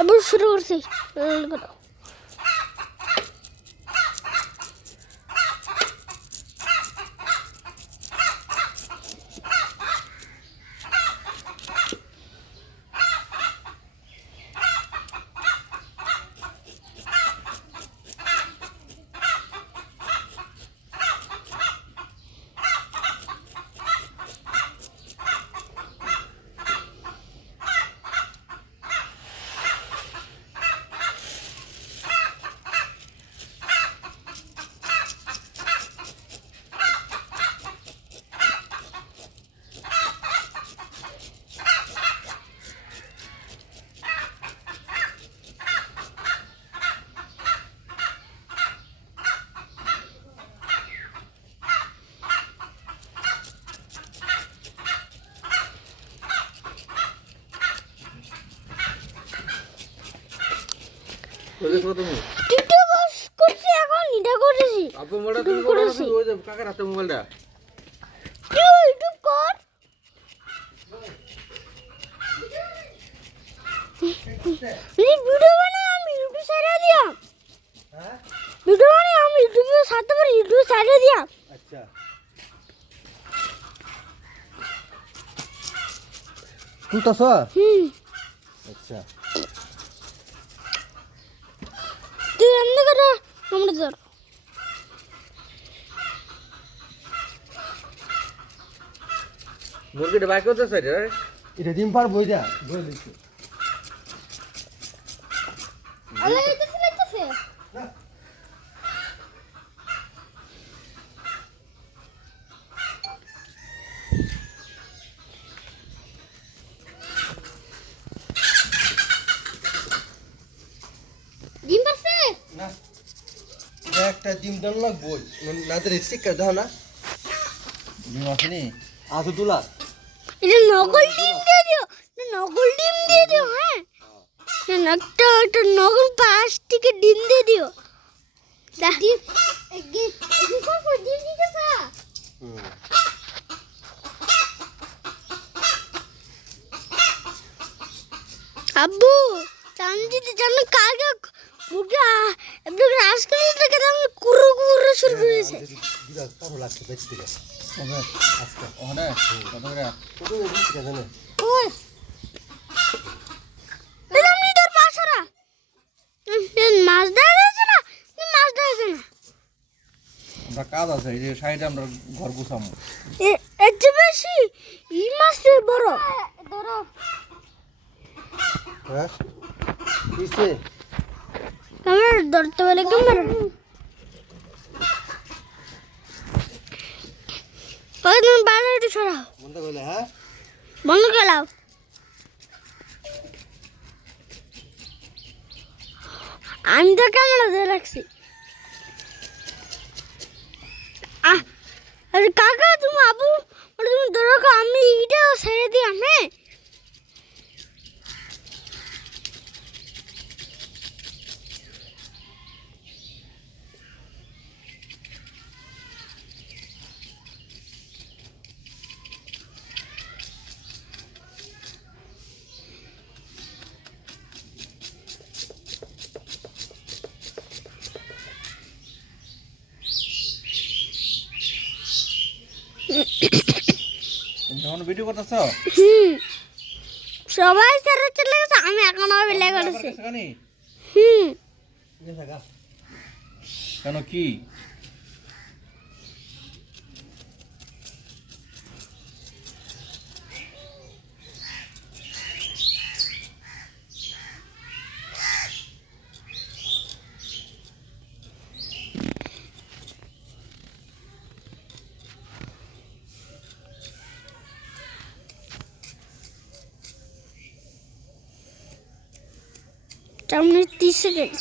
আবার শুরু করছি। কাকার হাতে মোবাইলটা ইউটিউব কর। ভিডিও বানাই আমি ইউটিউব সাইডে দিয়াম। হ্যাঁ ভিডিও বানাই আমি ইউটিউবে সাথে পারি ইউটিউব সাইডে দিয়াম। আচ্ছা তুলতাছ আচ্ছা তুই এমনি করে আমরা ধর। মুরগিটা বাইক করতেছে রে এটা ডিম পার বইটা বই দিছি আল্লাহ এটা লাগতেছে। ডিম পারছে না একটা ডিম দান লাগবো না তো রিস্ক দাও না ডিম আসেনি আজ তুলা এটা নকল ডিম দিয়ে দিও, নকল ডিম দিয়ে দিও। হ্যাঁ একটা নকল প্লাস্টিকের ডিম দিয়ে দিও। আব্বু চান্দিতে জানো কাকে মুরগি একটু রাস করে দেখে আমি কুরু কুরু শুরু করেছে। বিরাট ভালো লাগছে দেখতে আজকে অনেক কত দিন জানে ওই এটা আমি তোর পাশরা মাছ দেখা যাচ্ছে না, মাছ দেখা যাচ্ছে না। আমরা কাজ আছে এই যে সাইডে আমরা ঘর গুছামো এর চেয়ে বেশি এই মাছ বড় ধরো। হ্যাঁ কিসে আমার ধরতে বলে ক্যামেরা ওই তুমি বাইরে একটু সরাও। বন্ধ করলে হ্যাঁ বন্ধ গেলাও। আমি তো ক্যামেরা ধরে রাখছি। আরে কাকা তুমি আবু তুমি ধরো আমি এইটাও ছেড়ে দিলাম। হ্যাঁ যখন ভিডিও করতেছ সবাই ছেড়ে চলে গেছে আমি এখন আবার লেগে গেছি। কেন কি সামনে 30 সেকেন্ড।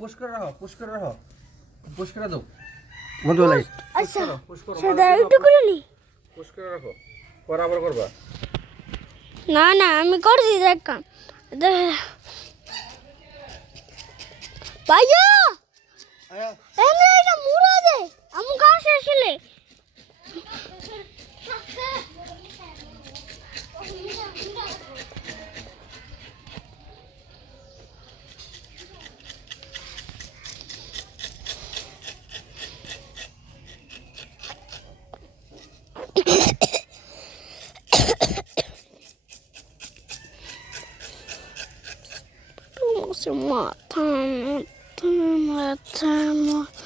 পুশ করে রাখো পুশ করে দাও বন্ধু লাইট আচ্ছা পুশ করো সেটা একটু করে নি পুশ করে রাখো পরে আবার করবা না না আমি করছি দেখ ভাইয়া আয়া এমরা এটা মুড়া দে আমি কাছে আসলে মাথা মাথা মাথা